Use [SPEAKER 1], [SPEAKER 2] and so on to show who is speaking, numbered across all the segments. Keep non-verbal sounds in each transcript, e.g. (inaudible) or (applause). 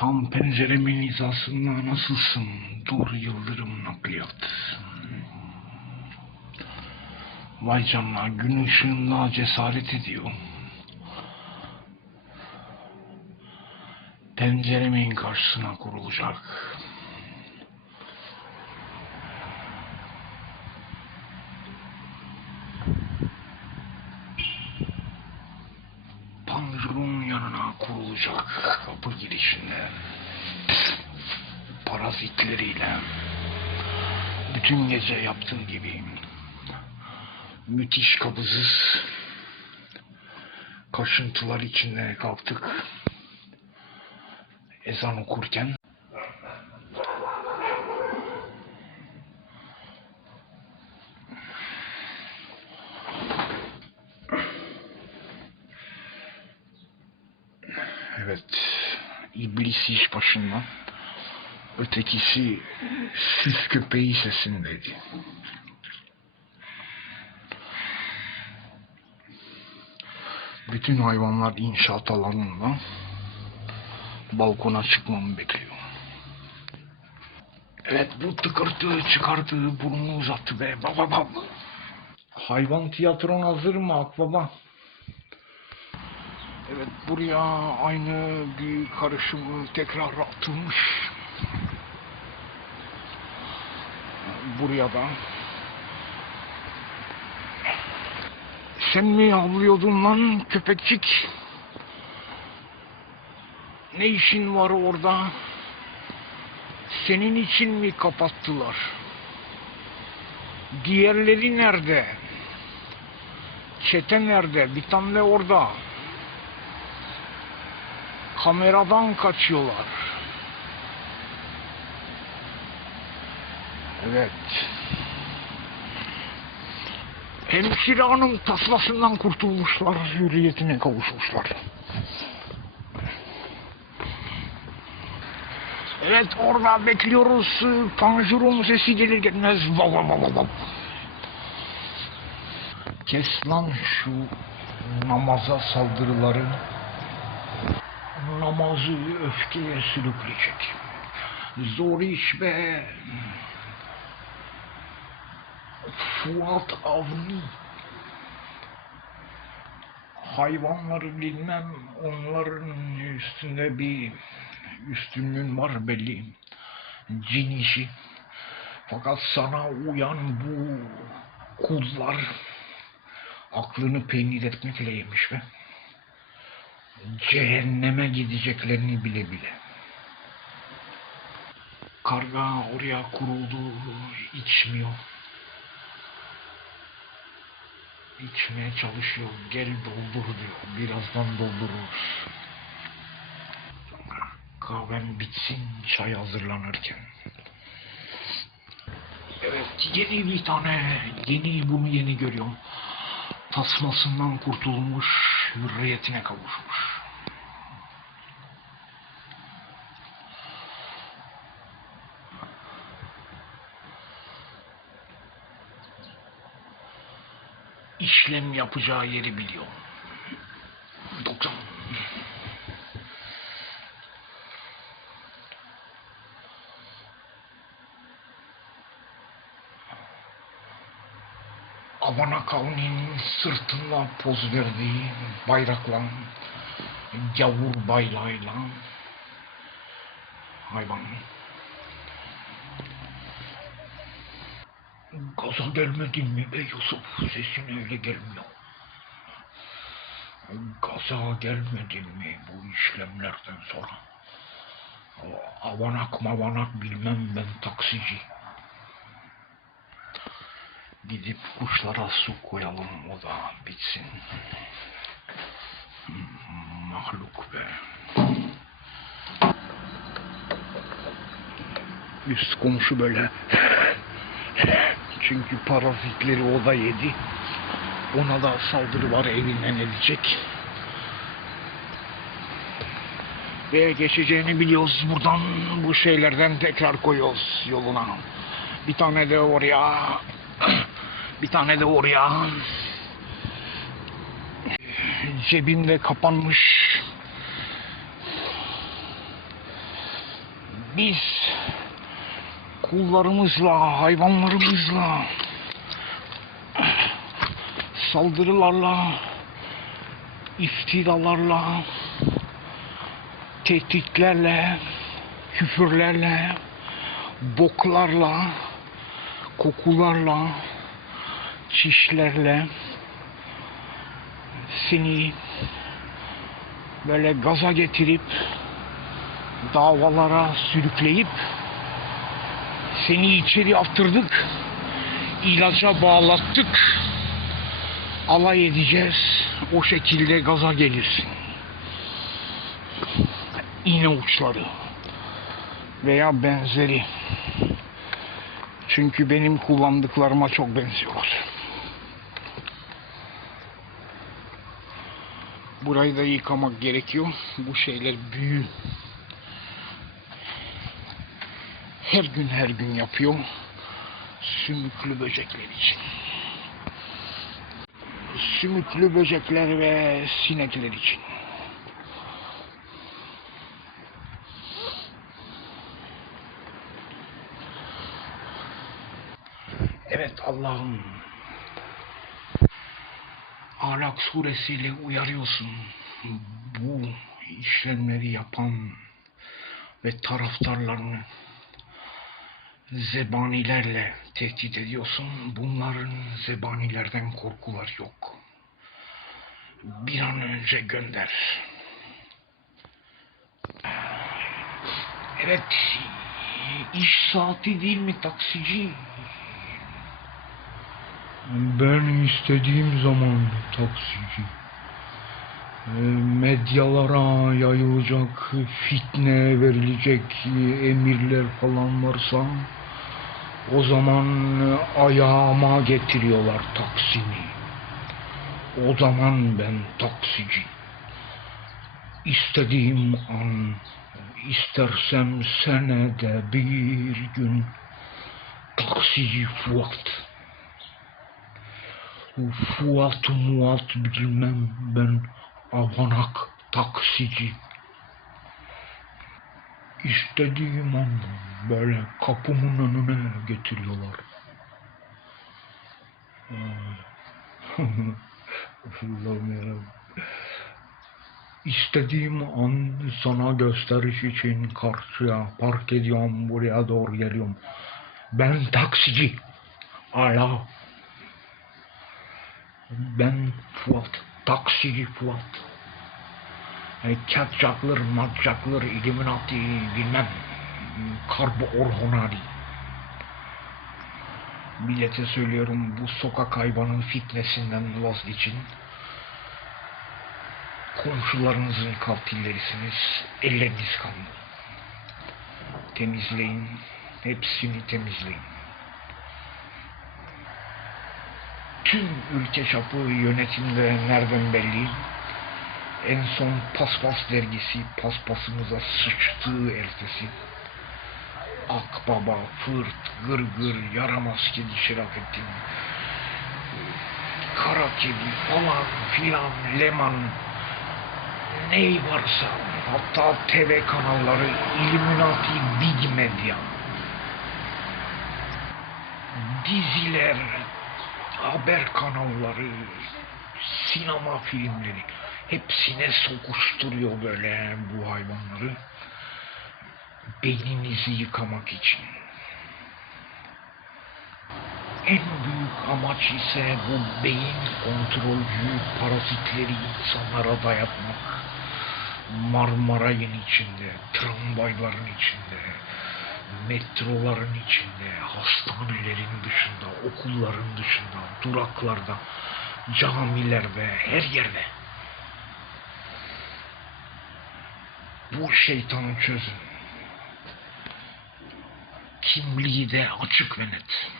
[SPEAKER 1] Tam penceremin hizasında nasılsın? Dur Yıldırım nakliyat. Vay canına gün ışığında cesaret ediyor. Penceremin karşısına kurulacak. Kurulacak kapı girişinde. Parazitleriyle. Bütün gece yaptığım gibi. Müthiş kabızız. Kaşıntılar içinde kalktık. Ezan okurken İblis iş başında. Ötekisi süs köpeği sesindeydi. Bütün hayvanlar inşaat alanında balkona çıkmamı bekliyor. Evet bu tıkırtı çıkardı burnunu uzattı be baba baba. Hayvan tiyatron hazır mı akbaba? Evet buraya aynı bir karışımı tekrar atılmış. Buraya da. Sen mi avlıyordun lan köpekçik? Ne işin var orada? Senin için mi kapattılar? Diğerleri nerede? Çete nerede? Bir tane orada. Kameradan kaçıyorlar. Evet. Hemşire hanım tasmasından kurtulmuşlar, hürriyetine kavuşmuşlar. Evet orada bekliyoruz. Panjurun sesi gelir gelmez. Kes lan şu namaza saldırıları. Namazı öfkeye sürükleyecek. Zor iş be. Fuat Avni. Hayvanları bilmem onların üstünde bir üstünlüğün var belli. Cin işi. Fakat sana uyan bu kullar aklını peynir etmekle yemiş be. Cehenneme gideceklerini bile bile. Karga oraya kuruldu, içmiyor. İçmeye çalışıyor. Gel doldur diyor. Birazdan doldururuz. Kahvem bitsin çay hazırlanırken. Evet yeni bir tane yeni bunu yeni görüyorum. Tasmasından kurtulmuş hürriyetine kavuşmuş. işlem yapacağı yeri biliyor. Doktor. Avana Kavni'nin sırtında poz verdiği bayrakla, gavur bayrağıyla hayvan. Gaza gelmedin mi be Yusuf? Sesin öyle gelmiyor. Gaza gelmedin mi bu işlemlerden sonra? Avanak mavanak bilmem ben taksici. Gidip kuşlara su koyalım o da bitsin. Mahluk be. Üst komşu böyle çünkü parazitleri o da yedi. Ona da saldırı var evinden edecek. Ve geçeceğini biliyoruz buradan bu şeylerden tekrar koyuyoruz yoluna. Bir tane de oraya. Bir tane de oraya. Cebimde kapanmış biz kullarımızla, hayvanlarımızla saldırılarla, iftiralarla, tehditlerle, küfürlerle, boklarla, kokularla, çişlerle seni böyle gaza getirip davalara sürükleyip seni içeri attırdık, ilaca bağlattık, alay edeceğiz, o şekilde gaza gelirsin. İğne uçları veya benzeri. Çünkü benim kullandıklarıma çok benziyorlar. Burayı da yıkamak gerekiyor. Bu şeyler büyü. Her gün her gün yapıyor. Sümüklü böcekler için. Sümüklü böcekler ve sinekler için. Evet Allah'ım Alak suresiyle uyarıyorsun. Bu işlemleri yapan ve taraftarlarını zebanilerle tehdit ediyorsun. Bunların zebanilerden korkular yok. Bir an önce gönder. Evet, iş saati değil mi taksici?
[SPEAKER 2] Ben istediğim zaman taksici. E, Medyalara yayılacak, fitne verilecek emirler falan varsa o zaman ayağıma getiriyorlar taksimi. O zaman ben taksici. İstediğim an, istersem senede bir gün taksici Fuat. Fuat muat bilmem ben avanak taksici. İstediğim an böyle kapımın önüne getiriyorlar. (laughs) İstediğim an sana gösteriş için karşıya park ediyorum buraya doğru geliyorum. Ben taksici. Ala. Ben Fuat. Taksici Fuat. E, Çatçaklar, matçaklar, Illuminati bilmem. Karbo Orhonari. Millete söylüyorum bu sokak hayvanın fitnesinden vazgeçin. Komşularınızın katillerisiniz. Elleriniz kanlı. Temizleyin. Hepsini temizleyin. Tüm ülke çapı yönetimde nereden belli? En son Paspas dergisi paspasımıza sıçtığı ertesi. Akbaba, fırt, gırgır, yaramaz kedi Şerafettin. Kara kedi falan filan, leman. Ney varsa hatta TV kanalları Illuminati Big Media. Diziler, haber kanalları, sinema filmleri hepsine sokuşturuyor böyle bu hayvanları. Beyninizi yıkamak için. En büyük amaç ise bu beyin kontrolcü parazitleri insanlara dayatmak. Marmaray'ın içinde, tramvayların içinde, metroların içinde, hastanelerin dışında, okulların dışında, duraklarda, camilerde, her yerde. Bu şeytanı çözün. Kimliği de açık ve net.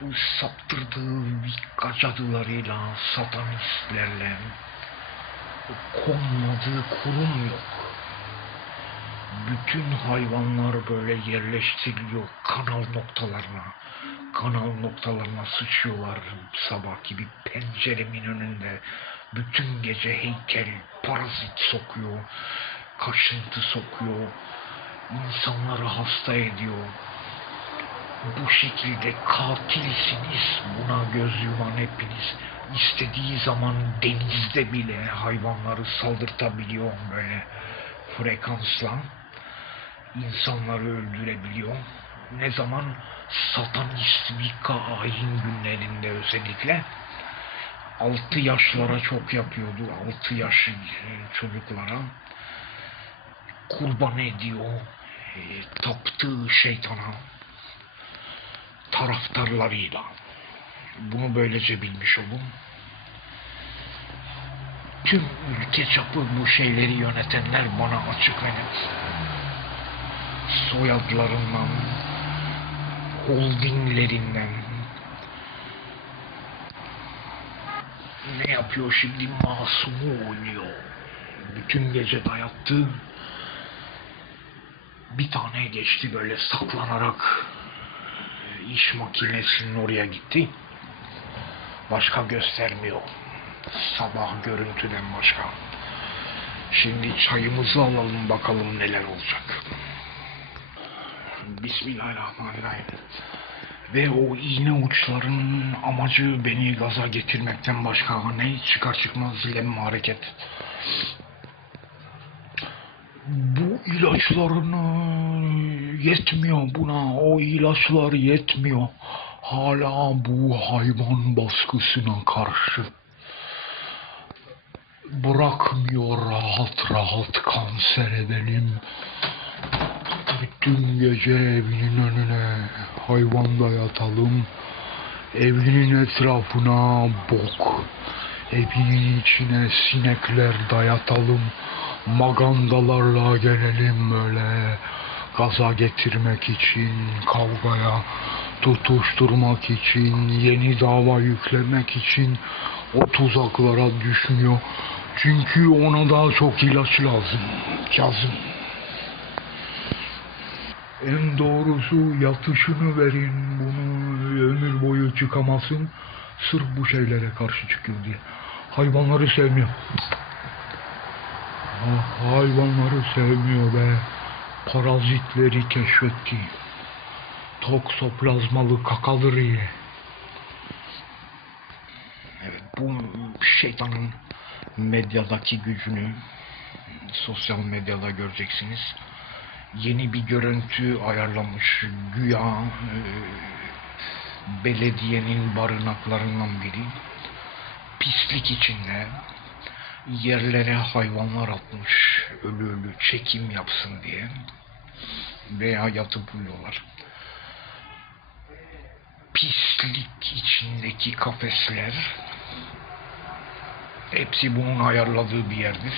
[SPEAKER 2] Bu saptırdığı vikka cadılarıyla, satanistlerle konmadığı kurum yok bütün hayvanlar böyle yerleştiriliyor kanal noktalarına. Kanal noktalarına sıçıyorlar sabah gibi penceremin önünde. Bütün gece heykel, parazit sokuyor. kaşıntı sokuyor, insanları hasta ediyor. Bu şekilde katilsiniz, buna göz yuman hepiniz. İstediği zaman denizde bile hayvanları saldırtabiliyor böyle frekansla. İnsanları öldürebiliyor. Ne zaman satanist Vika ayin günlerinde özellikle altı yaşlara çok yapıyordu. Altı yaş e, çocuklara kurban ediyor. e, Taptığı şeytana taraftarlarıyla. Bunu böylece bilmiş olun. Tüm ülke çapı bu şeyleri yönetenler bana açık ve net. Soyadlarından, holdinglerinden, ne yapıyor şimdi masumu oynuyor. Bütün gece dayattı. Bir tane geçti böyle saklanarak iş makinesinin oraya gitti. Başka göstermiyor. Sabah görüntüden başka. Şimdi çayımızı alalım bakalım neler olacak. Bismillahirrahmanirrahim. Ve o iğne uçlarının amacı beni gaza getirmekten başka ne çıkar çıkmaz lemma hareket. Bu ilaçlarına yetmiyor buna. O ilaçlar yetmiyor. Hala bu hayvan baskısına karşı bırakmıyor rahat rahat kanser edelim. Bütün gece evinin önüne hayvan dayatalım. Evinin etrafına bok. Evinin içine sinekler dayatalım. Magandalarla gelelim böyle. Gaza getirmek için, kavgaya tutuşturmak için, yeni dava yüklemek için o tuzaklara düşmüyor. Çünkü ona daha çok ilaç lazım. Lazım. En doğrusu yatışını verin bunu ömür boyu çıkamasın. Sırf bu şeylere karşı çıkıyor diye. Hayvanları sevmiyor. Ah, hayvanları sevmiyor be. Parazitleri keşfetti. Toksoplazmalı kakaları. Evet bu şeytanın medyadaki gücünü sosyal medyada göreceksiniz yeni bir görüntü ayarlamış. Güya e, belediyenin barınaklarından biri pislik içinde yerlere hayvanlar atmış ölü ölü çekim yapsın diye veya yatıp uyuyorlar. Pislik içindeki kafesler hepsi bunun ayarladığı bir yerdir.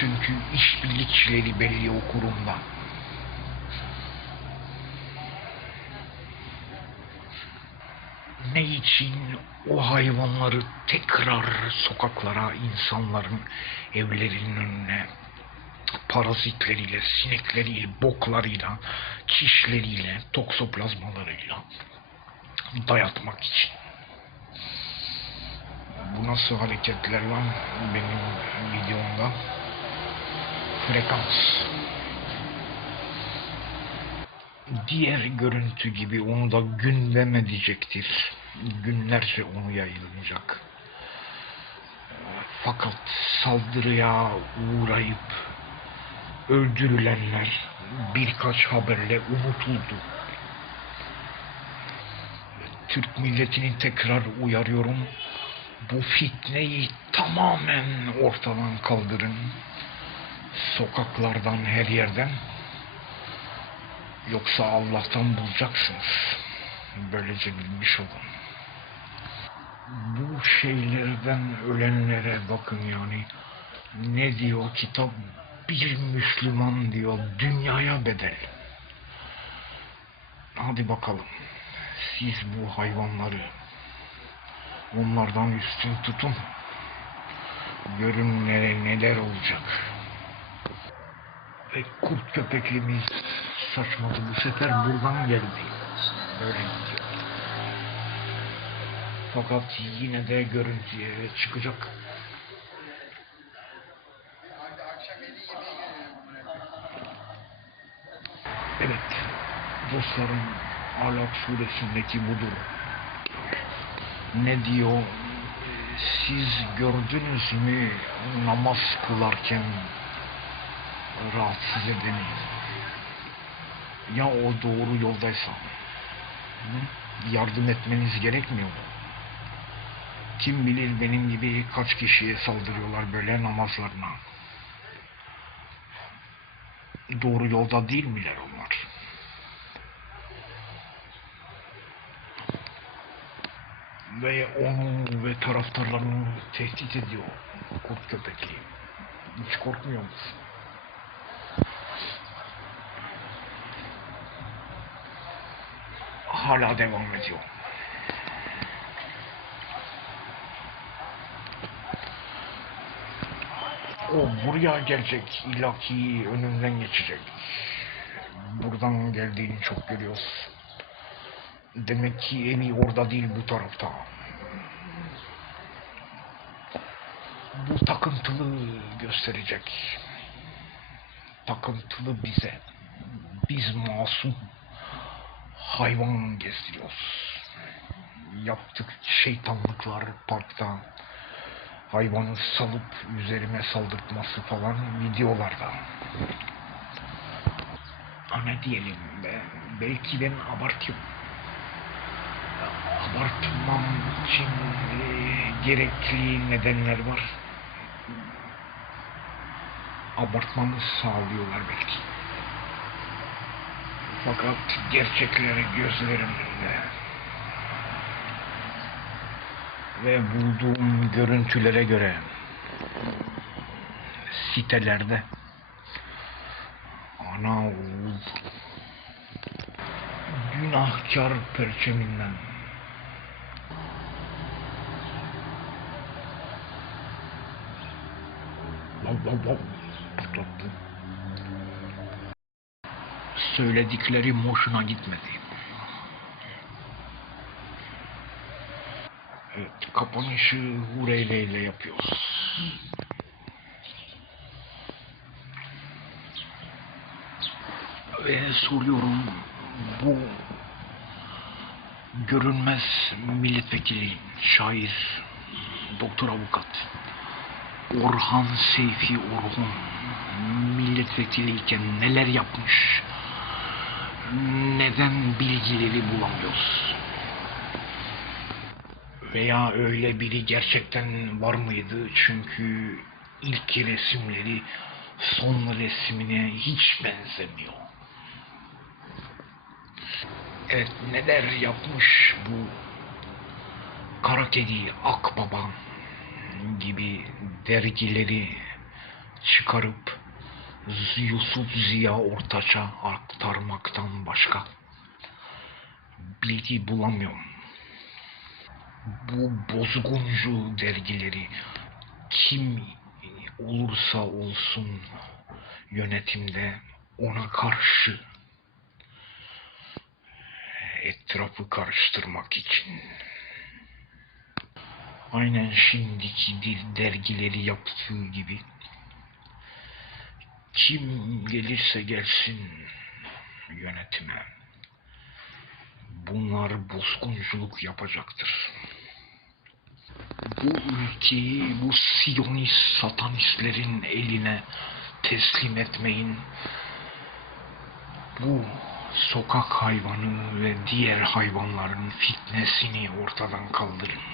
[SPEAKER 2] Çünkü işbirlikçileri belli o kurumda. Ne için o hayvanları tekrar sokaklara, insanların evlerinin önüne parazitleriyle, sinekleriyle, boklarıyla, çişleriyle, toksoplazmalarıyla dayatmak için. Bu nasıl hareketler lan benim videomda? Frekans. Diğer görüntü gibi onu da gündem edecektir. Günlerce onu yayınlayacak. Fakat saldırıya uğrayıp öldürülenler birkaç haberle unutuldu. Türk milletini tekrar uyarıyorum. Bu fitneyi tamamen ortadan kaldırın. Sokaklardan her yerden. Yoksa Allah'tan bulacaksınız. Böylece bilmiş olun. Bu şeylerden ölenlere bakın yani. Ne diyor kitap? Bir Müslüman diyor dünyaya bedel. Hadi bakalım. Siz bu hayvanları onlardan üstün tutun. Görün neler, neler olacak. Ve kurt köpekimiz saçmadı bu sefer buradan gelmeyin. Böyle gidiyor. Fakat yine de görüntüye çıkacak.
[SPEAKER 1] Evet, dostlarım Alak suresindeki bu durum. Ne diyor? Siz gördünüz mü namaz kılarken rahatsız edeni? Ya o doğru yoldaysa? Yardım etmeniz gerekmiyor mu? Kim bilir benim gibi kaç kişiye saldırıyorlar böyle namazlarına. Doğru yolda değil miler onlar? Ve onu ve taraftarlarını tehdit ediyor kurt köpekli. Hiç korkmuyor musun? Hala devam ediyor. O buraya gelecek, ilaki önünden geçecek. Buradan geldiğini çok görüyoruz. Demek ki evi orada değil bu tarafta. Bu takıntılı gösterecek. Takıntılı bize. Biz masum hayvan gezdiriyoruz. Yaptık şeytanlıklar parkta. Hayvanı salıp üzerime saldırtması falan videolarda. Ana diyelim be, belki ben abartıyorum. Abartmam için e, gerekli nedenler var. Abartmamı sağlıyorlar belki. Fakat gerçekleri gözlerim önünde. Ve bulduğum görüntülere göre sitelerde ana oğul günahkar perçeminden Vav vav vav patlattı. Söyledikleri hoşuna gitmedi. Evet, kapanışı Hureyre ile yapıyoruz. Ve soruyorum bu görünmez milletvekili, şair, doktor avukat Orhan Seyfi Orhun milletvekiliyken neler yapmış neden bilgileri bulamıyoruz? Veya öyle biri gerçekten var mıydı? Çünkü ilk resimleri son resmine hiç benzemiyor. Evet neler yapmış bu Kara Kedi, Akbaba gibi dergileri çıkarıp Yusuf Ziya Ortaç'a aktarmaktan başka bilgi bulamıyorum. Bu bozguncu dergileri kim olursa olsun yönetimde ona karşı etrafı karıştırmak için aynen şimdiki di- dergileri yaptığı gibi kim gelirse gelsin yönetime bunlar bozgunculuk yapacaktır. Bu ülkeyi bu Siyonist satanistlerin eline teslim etmeyin. Bu sokak hayvanı ve diğer hayvanların fitnesini ortadan kaldırın.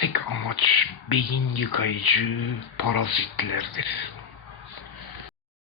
[SPEAKER 1] Tek amaç beyin yıkayıcı parazitlerdir.